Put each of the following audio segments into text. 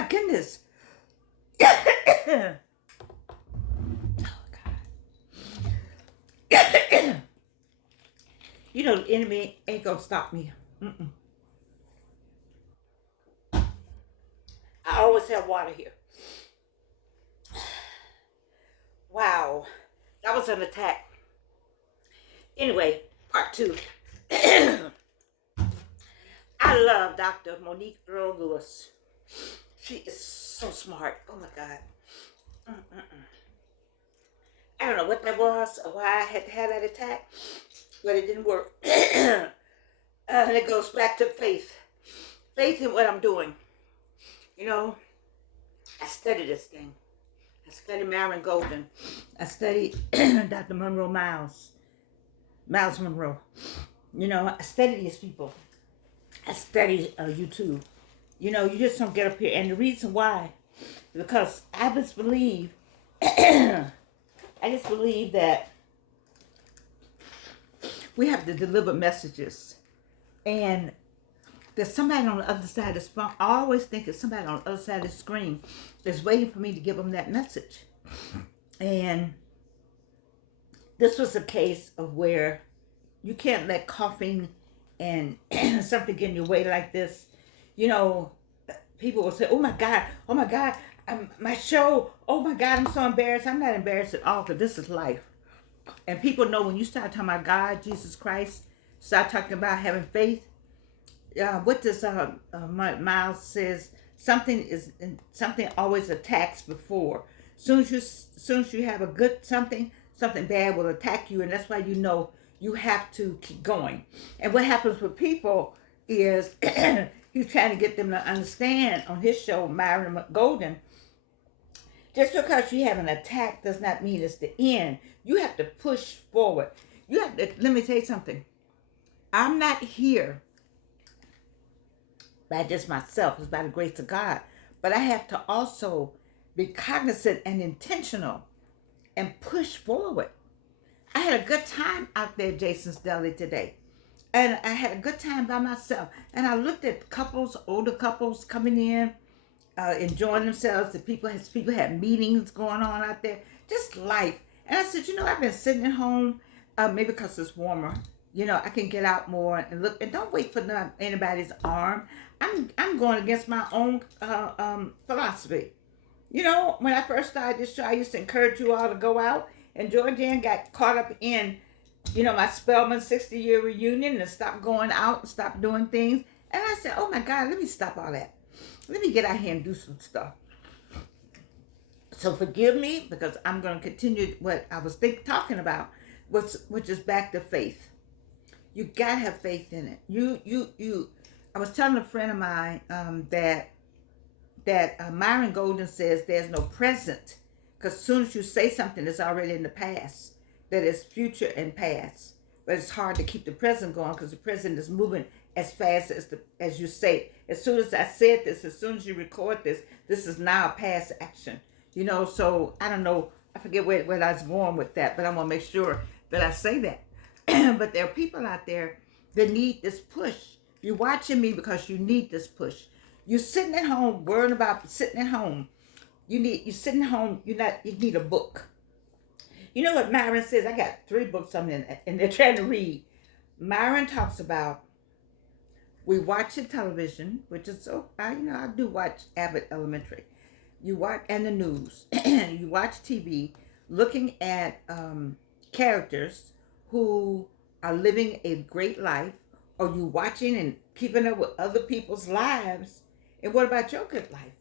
my goodness. Oh, God. You know, the enemy ain't gonna stop me. Mm-mm. I always have water here. Wow. That was an attack. Anyway, part two. I love Dr. Monique Earl Lewis. She is so smart. Oh my God. Mm-mm-mm. I don't know what that was or why I had to have that attack, but it didn't work. And it goes back to faith. Faith in what I'm doing. You know, I study this thing. I study Myron Golden. I study Dr. Miles Monroe. You know, I study these people. I study YouTube. You know, you just don't get up here. And the reason why, because I just believe, I just believe that we have to deliver messages. And there's somebody on the other side of this phone. I always think it's somebody on the other side of the screen that's waiting for me to give them that message. And this was a case of where you can't let coughing and something get in your way like this. You know, people will say, oh my God, my show, oh my God, I'm so embarrassed. I'm not embarrassed at all because this is life. And people know when you start talking about God, Jesus Christ, start talking about having faith, what does Miles says? Something always attacks before. Soon as you have a good something bad will attack you, and that's why you know you have to keep going. And what happens with people is he's trying to get them to understand on his show, Myron Golden. Just because you have an attack does not mean it's the end. You have to push forward. You have to. Let me tell you something. I'm not here by just myself, it's by the grace of God. But I have to also be cognizant and intentional and push forward. I had a good time out there, Jason's Deli, today. And I had a good time by myself. And I looked at couples, older couples coming in, enjoying themselves. People had meetings going on out there, just life. And I said, you know, I've been sitting at home, maybe because it's warmer. You know, I can get out more and look, and don't wait for anybody's arm. I'm going against my own philosophy. You know, when I first started this show, I used to encourage you all to go out. And Georgianne got caught up in, you know, my Spelman 60-year reunion and stop going out and stop doing things. And I said, oh my God, let me stop all that. Let me get out here and do some stuff. So forgive me because I'm going to continue what I was talking about, which is back to faith. You got to have faith in it. I was telling a friend of mine that Myron Golden says there's no present because as soon as you say something, it's already in the past. That is future and past. But it's hard to keep the present going because the present is moving as fast as you say. As soon as I said this, as soon as you record this, this is now a past action. You know, so I don't know. I forget where I was going with that, but I'm going to make sure that I say that. But there are people out there that need this push. You're watching me because you need this push. You're sitting at home worrying about sitting at home. You're sitting at home. You need a book. You know what Myron says? I got 3 books on them, and they're trying to read. Myron talks about we watch the television, which is I do watch Abbott Elementary. You watch and the news. You watch TV, looking at characters who are living a great life, or you watching and keeping up with other people's lives. And what about your good life?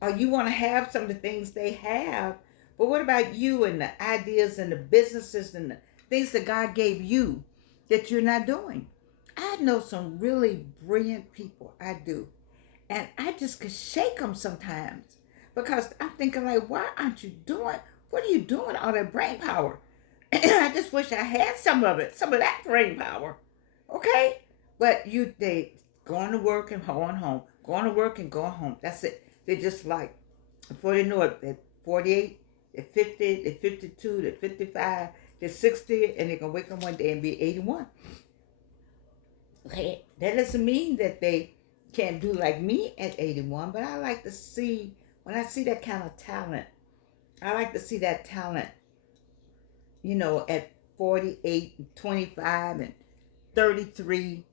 Or you want to have some of the things they have, but what about you and the ideas and the businesses and the things that God gave you that you're not doing? I know some really brilliant people. I do. And I just could shake them sometimes because I'm thinking like, why aren't you doing, what are you doing all that brain power? I just wish I had some of it, some of that brain power. Okay? But they going to work and going home, going to work and going home. That's it. They just like, before they know it, they're 48, they're 50, they're 52, they're 55, they're 60, and they're going to wake up one day and be 81. Okay? That doesn't mean that they can't do like me at 81, but I like to see, when I see that kind of talent, I like to see that talent, at 48 and 25 and 33.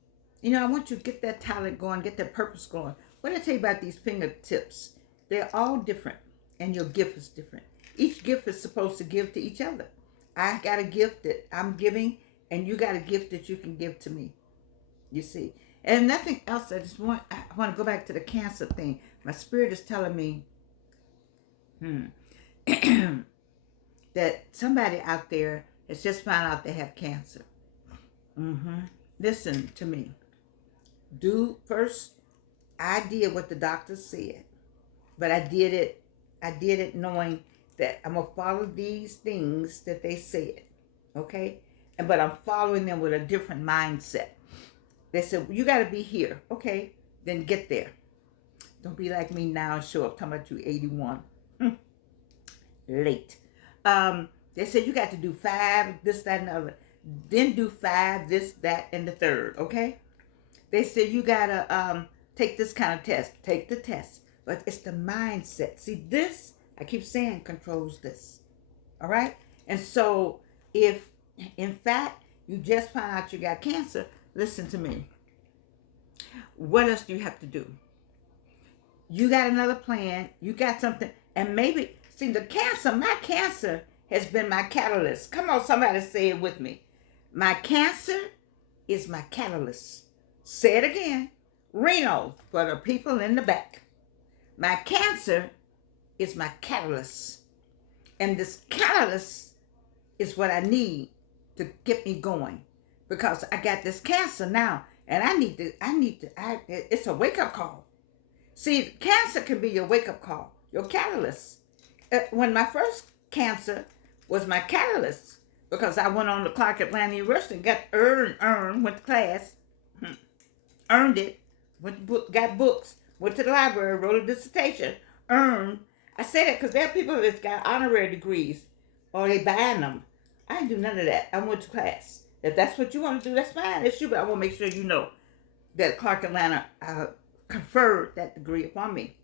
I want you to get that talent going, get that purpose going. What did I tell you about these fingertips? They're all different, and your gift is different. Each gift is supposed to give to each other. I got a gift that I'm giving, and you got a gift that you can give to me. You see, and nothing else. I want to go back to the cancer thing. My spirit is telling me that somebody out there has just found out they have cancer. Listen to me. I did what the doctor said, but I did it knowing that I'm gonna follow these things that they said, okay? But I'm following them with a different mindset. They said, well, you got to be here. Okay, then get there. Don't be like me now and show up talking about you 81. Late. They said you got to do 5, this, that, and the other. Then do 5, this, that, and the third, okay? They said you got to take this kind of test. Take the test. But it's the mindset. See, this, I keep saying, controls this. All right? And so if, in fact, you just found out you got cancer, listen to me. What else do you have to do? You got another plan. You got something. And maybe, see, my cancer has been my catalyst. Come on, somebody say it with me. My cancer is my catalyst. Say it again. Reno, for the people in the back. My cancer is my catalyst. And this catalyst is what I need to get me going. Because I got this cancer now, and it's a wake-up call. See, cancer can be your wake-up call, your catalyst. When my first cancer was my catalyst, because I went on to Clark Atlanta University, got went to class, earned it, got books, went to the library, wrote a dissertation, earned. I say that because there are people that's got honorary degrees, or they buying them. I didn't do none of that. I went to class. If that's what you want to do, that's fine. It's you, but I want to make sure you know that Clark Atlanta conferred that degree upon me.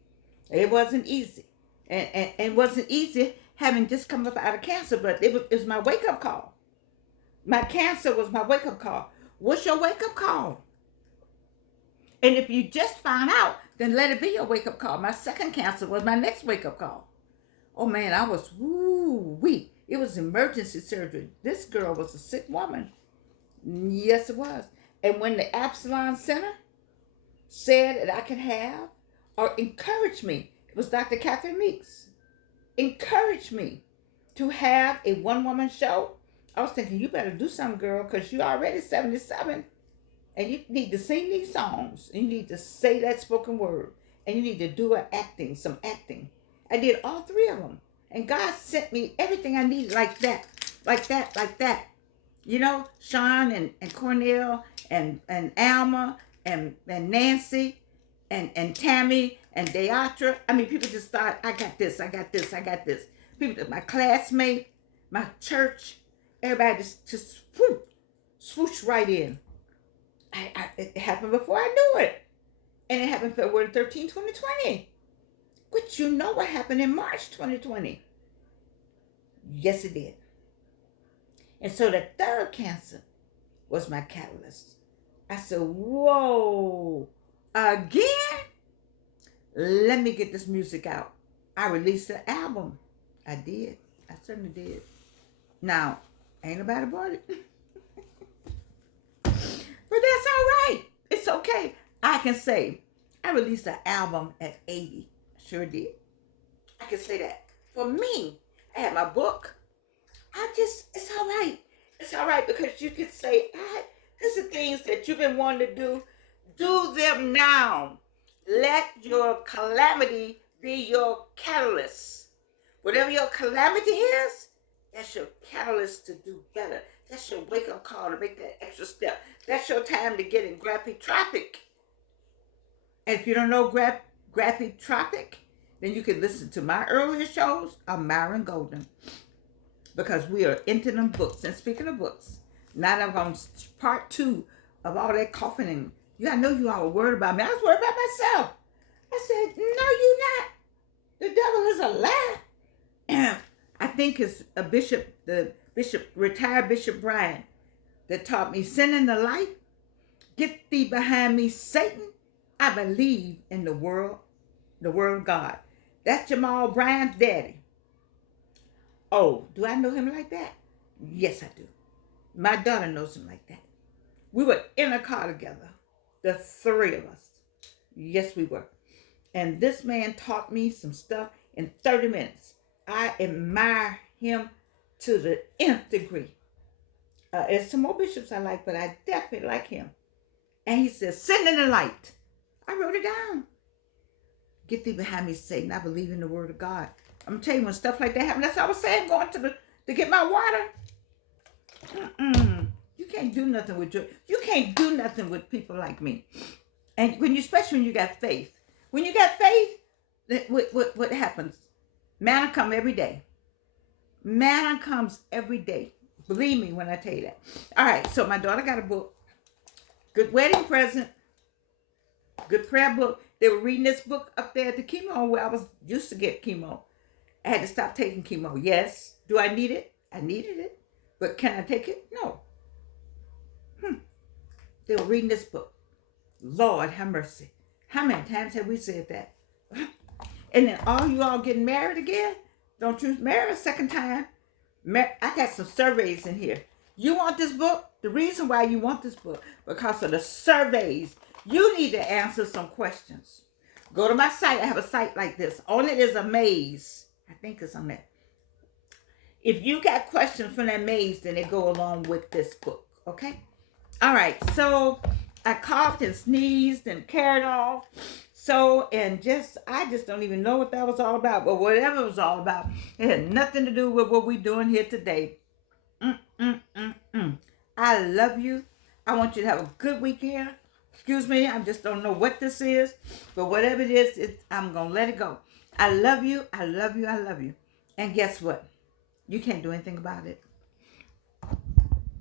It wasn't easy. And it wasn't easy having just come up out of cancer, but it was my wake-up call. My cancer was my wake-up call. What's your wake-up call? And if you just found out, then let it be your wake-up call. My second cancer was my next wake-up call. Oh, man, I was weak. It was emergency surgery. This girl was a sick woman. Yes, it was. And when the Absalom Center said that I could have, or encouraged me, it was Dr. Catherine Meeks, encouraged me to have a one-woman show. I was thinking, you better do something, girl, because you're already 77, and you need to sing these songs, and you need to say that spoken word, and you need to do some acting. I did all 3 of them, and God sent me everything I needed like that. Sean and Cornell and Alma and Nancy and Tammy and Deatra. I mean, people just thought, I got this. People, my classmate, my church, everybody just swoosh right in. It happened before I knew it. And it happened February 13, 2020. But you know what happened in March 2020. Yes, it did. And so the third cancer was my catalyst. I said, whoa, again? Let me get this music out. I released an album. I did. I certainly did. Now, ain't nobody bought it. But that's all right. It's okay. I can say, I released an album at 80. I sure did. I can say that. For me, I had my book. It's all right. It's all right because you can say, these are things that you've been wanting to do. Do them now. Let your calamity be your catalyst. Whatever your calamity is, that's your catalyst to do better. That's your wake-up call to make that extra step. That's your time to get in Graphic Tropic. And if you don't know Graphic Tropic, then you can listen to my earlier shows on Myron Golden. Because we are into them books. And speaking of books, now I'm on part 2 of all that coughing You I know you all were worried about me. I was worried about myself. I said, no, you not. The devil is a lie. I think it's retired Bishop Brian, that taught me, sin in the light, get thee behind me, Satan. I believe in the word of God. That's Jamal Bryant's daddy. Oh, do I know him like that? Yes, I do. My daughter knows him like that. We were in a car together, the three of us. Yes, we were. And this man taught me some stuff in 30 minutes. I admire him to the nth degree. There's some more bishops I like, but I definitely like him. And he says, sin in the light. I wrote it down. Get thee behind me, Satan. I believe in the word of God. I'm going to tell you, when stuff like that happens, that's what I was saying, going to get my water. You can't do nothing with you can't do nothing with people like me. And especially when you got faith. When you got faith, what happens? Manna come every day. Manna comes every day. Believe me when I tell you that. All right, so my daughter got a book. Good wedding present. Good prayer book. They were reading this book up there at the chemo where I was used to get chemo. I had to stop taking chemo. Yes. Do I need it? I needed it. But can I take it? No. They were reading this book. Lord, have mercy. How many times have we said that? And then all you all getting married again? Don't you marry a second time? I got some surveys in here. You want this book? The reason why you want this book, because of the surveys. You need to answer some questions. Go to my site. I have a site like this. On it is a maze. I think it's on there. If you got questions from that maze, then they go along with this book. Okay? All right. So I coughed and sneezed and carried off. So, I just don't even know what that was all about. But whatever it was all about, it had nothing to do with what we're doing here today. I love you. I want you to have a good weekend. Excuse me, I just don't know what this is. But whatever it is, I'm going to let it go. I love you. I love you. I love you. And guess what? You can't do anything about it.